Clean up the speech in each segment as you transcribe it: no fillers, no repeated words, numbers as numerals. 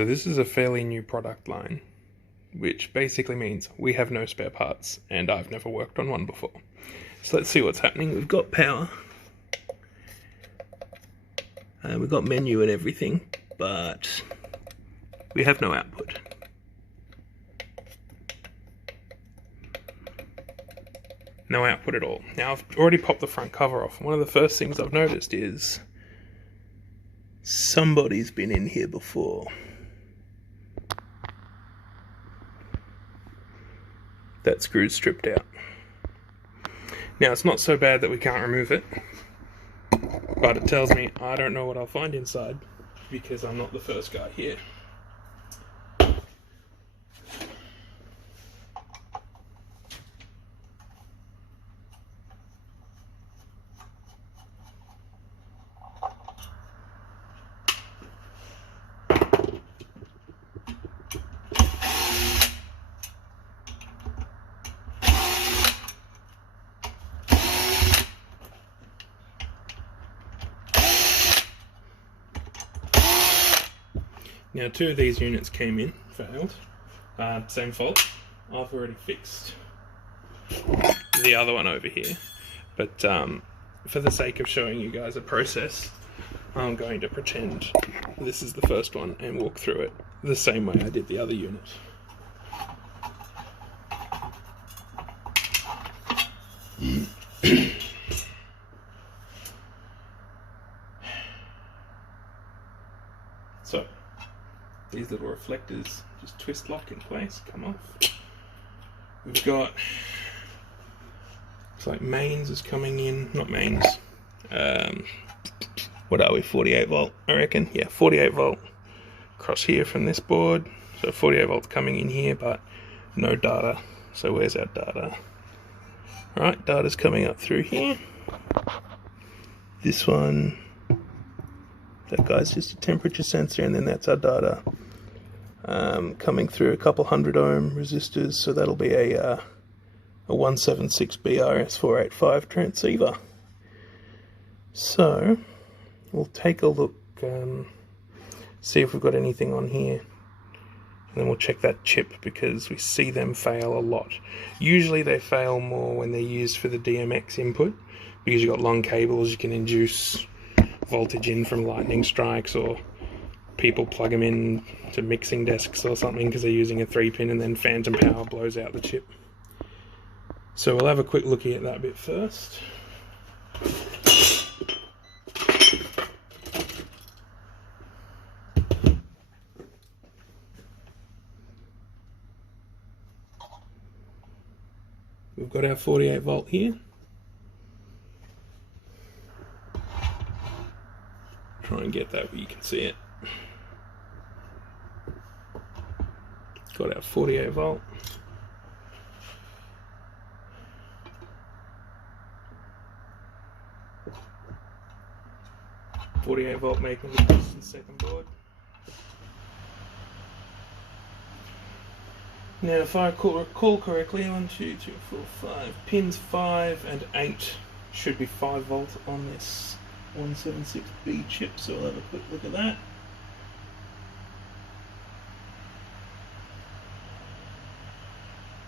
So this is a fairly new product line, which basically means we have no spare parts, and I've never worked on one before. So let's see what's happening. We've got power, we've got menu and everything, but we have no output. No output at all. Now I've already popped the front cover off. One of the first things I've noticed is somebody's been in here before. That screw's stripped out. Now it's not so bad that we can't remove it, but it tells me I don't know what I'll find inside because I'm not the first guy here. Now 2 of these units came in, failed, same fault. I've already fixed the other one over here, but for the sake of showing you guys a process, I'm going to pretend this is the first one and walk through it the same way I did the other unit. So these little reflectors just twist lock in place, come off. We've got, it's like mains is coming in, not mains. What are we, 48 volt, I reckon? Yeah, 48 volt across here from this board. So 48 volts coming in here, but no data. So where's our data? Alright, data's coming up through here. This one, that guy's just a temperature sensor, and then that's our data. Coming through a couple 100 ohm resistors, so that'll be a 176 BRS485 transceiver. So we'll take a look, see if we've got anything on here, and then we'll check that chip because we see them fail a lot. Usually they fail more when they're used for the DMX input, because you've got long cables, you can induce voltage in from lightning strikes, or people plug them in to mixing desks or something because they're using a 3-pin, and then phantom power blows out the chip. So we'll have a quick look at that bit first. We've got our 48 volt here. Try and get that where you can see it. Got our 48 volt. Making the first and second board. Now, if I recall correctly, 1, 2, 3, 4, 5 pins 5 and 8 should be 5 volt on this 176B chip. So we'll have a quick look at that.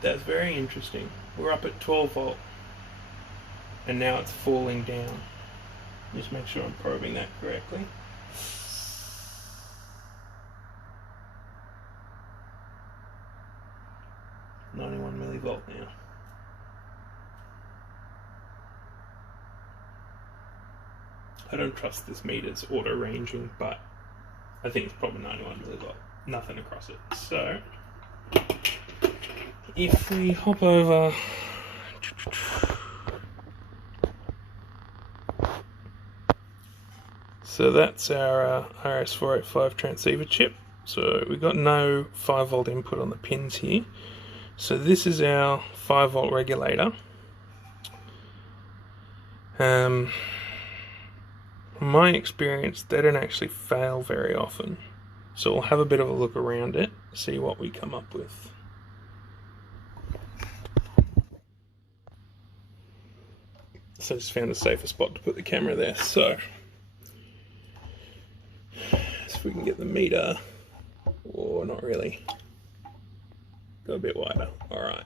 That's very interesting. We're up at 12 volt, and now it's falling down. Just make sure I'm probing that correctly. (91 millivolt now). I don't trust this meter's auto ranging, but I think it's probably 91 millivolt. Nothing across it. So if we hop over, so that's our RS485 transceiver chip. So we've got no 5 volt input on the pins here. So this is our 5 volt regulator. From my experience, they don't actually fail very often. So we'll have a bit of a look around it, see what we come up with. So I just found a safer spot to put the camera there. So if we can get the meter Or not really. Go a bit wider. Alright.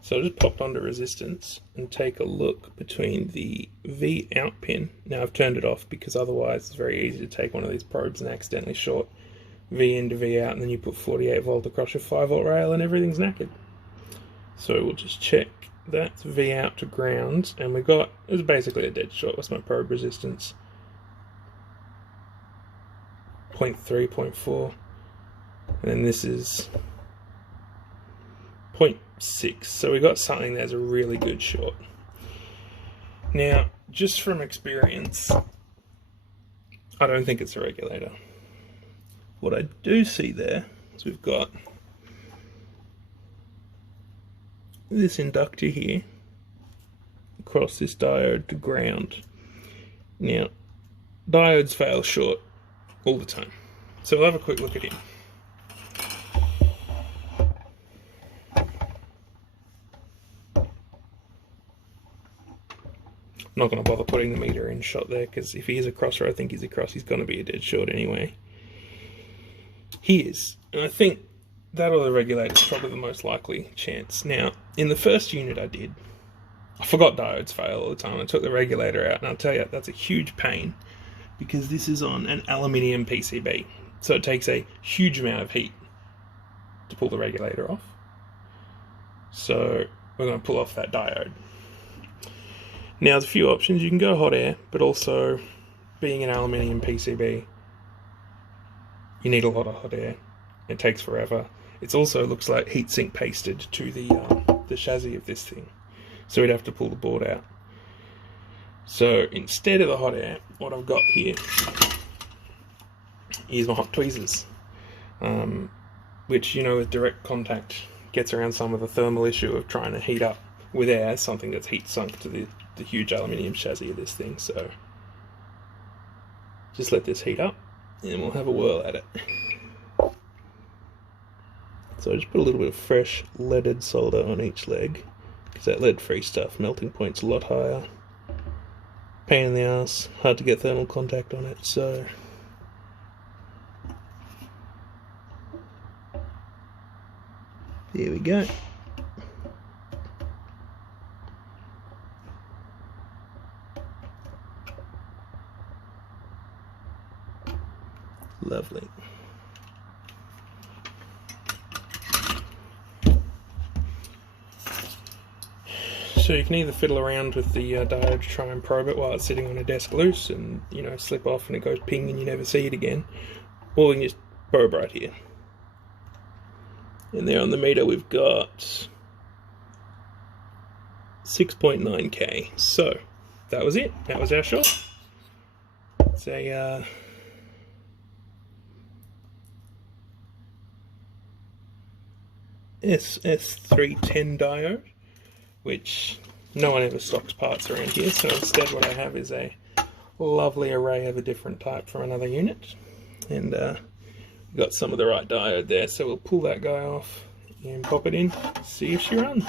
So I just popped onto resistance and take a look between the V out pin. Now I've turned it off because otherwise it's very easy to take one of these probes and accidentally short V in to V out, and then you put 48 volt across your 5 volt rail and everything's knackered. So we'll just check that's V out to ground, and we got, it's basically a dead short. What's my probe resistance? 0.3, 0.4. And then this is 0.6. So we got something that's a really good short. Now, just from experience, I don't think it's a regulator. What I do see there is we've got this inductor here across this diode to ground. Now, diodes fail short all the time, so we'll have a quick look at him. I'm not going to bother putting the meter in shot there, because if he is a crosser, I think he's a cross, he's going to be a dead short anyway. He is, and I think that or the regulator is probably the most likely chance. Now, in the first unit I did, I forgot diodes fail all the time. I took the regulator out, and I'll tell you, that's a huge pain, because this is on an aluminium PCB. So it takes a huge amount of heat to pull the regulator off. So we're going to pull off that diode. Now, there's a few options. You can go hot air, but also, being an aluminium PCB, you need a lot of hot air. It takes forever. It also looks like heatsink pasted to the chassis of this thing, so we'd have to pull the board out. So instead of the hot air, what I've got here is my hot tweezers, which, you know, with direct contact gets around some of the thermal issue of trying to heat up with air something that's heat sunk to the huge aluminium chassis of this thing. So just let this heat up and we'll have a whirl at it. So I just put a little bit of fresh leaded solder on each leg, because that lead-free stuff, melting point's a lot higher. Pain in the ass, hard to get thermal contact on it, so there we go. Lovely. So you can either fiddle around with the diode to try and probe it while it's sitting on a desk loose and, you know, slip off and it goes ping and you never see it again, or you can just probe right here. And there on the meter we've got 6.9k. So that was it. That was our shot. It's a SS310 diode, which no one ever stocks parts around here, so instead what I have is a lovely array of a different type from another unit, and we've got some of the right diode there, so we'll pull that guy off and pop it in, see if she runs.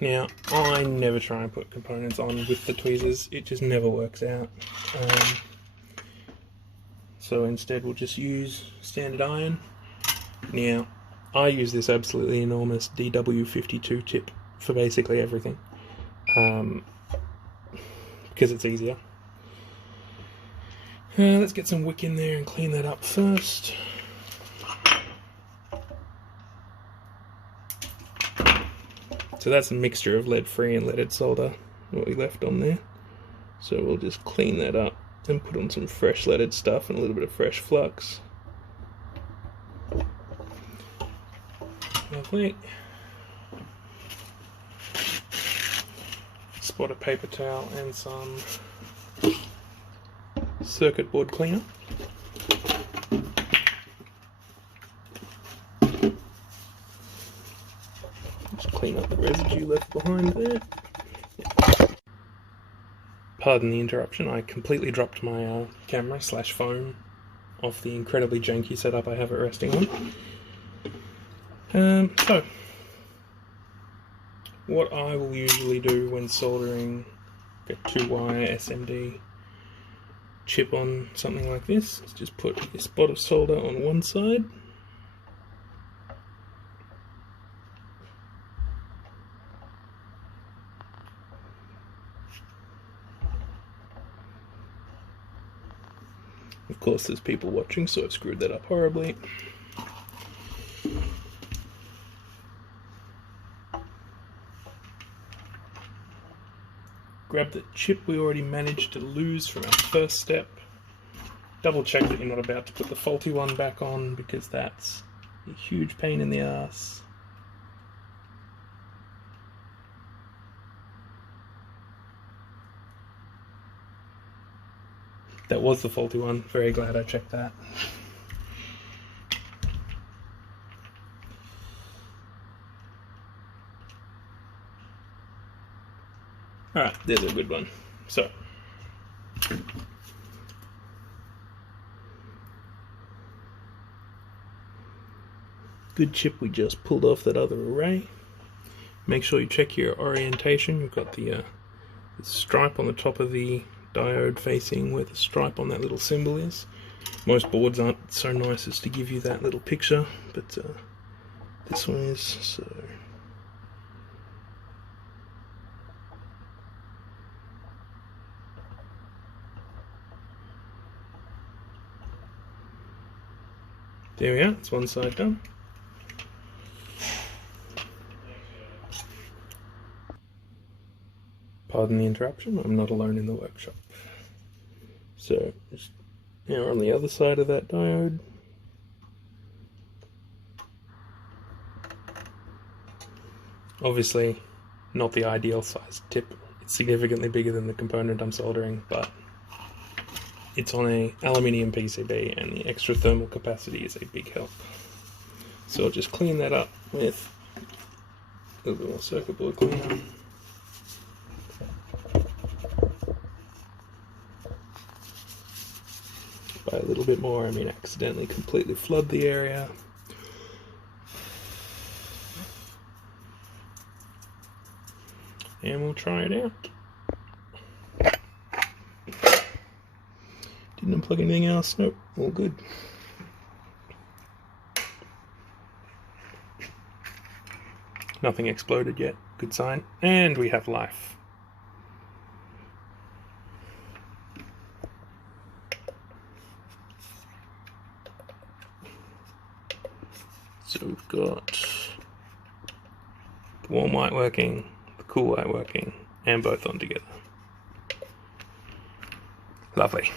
Now, I never try and put components on with the tweezers, it just never works out. So instead we'll just use standard iron. Now, I use this absolutely enormous DW52 tip for basically everything, because it's easier. Let's get some wick in there and clean that up first. So that's a mixture of lead-free and leaded solder, what we left on there. So we'll just clean that up and put on some fresh leaded stuff and a little bit of fresh flux. Lovely. Spot a paper towel and some circuit board cleaner. Clean up the residue left behind there. Pardon the interruption, I completely dropped my camera / phone off the incredibly janky setup I have it resting on. So, what I will usually do when soldering a 2-wire SMD chip on something like this is just put a spot of solder on one side, of course there's people watching, so I've screwed that up horribly. Grab the chip we already managed to lose from our first step. Double check that you're not about to put the faulty one back on, because that's a huge pain in the ass. That was the faulty one. Very glad I checked that. Alright, there's a good one. So, good chip we just pulled off that other array. Make sure you check your orientation. You've got the stripe on the top of the diode facing where the stripe on that little symbol is. Most boards aren't so nice as to give you that little picture, but this one is. So there we are, it's one side done. Pardon the interruption, I'm not alone in the workshop. So, just now on the other side of that diode. Obviously, not the ideal size tip. It's significantly bigger than the component I'm soldering, but it's on a aluminium PCB and the extra thermal capacity is a big help. So I'll just clean that up with a little bit more circuit board cleaner. By a little bit more, I mean accidentally completely flood the area. And we'll try it out. Didn't unplug anything else? Nope, all good. Nothing exploded yet, good sign. And we have life. So we've got the warm white working, the cool white working, and both on together. Lovely.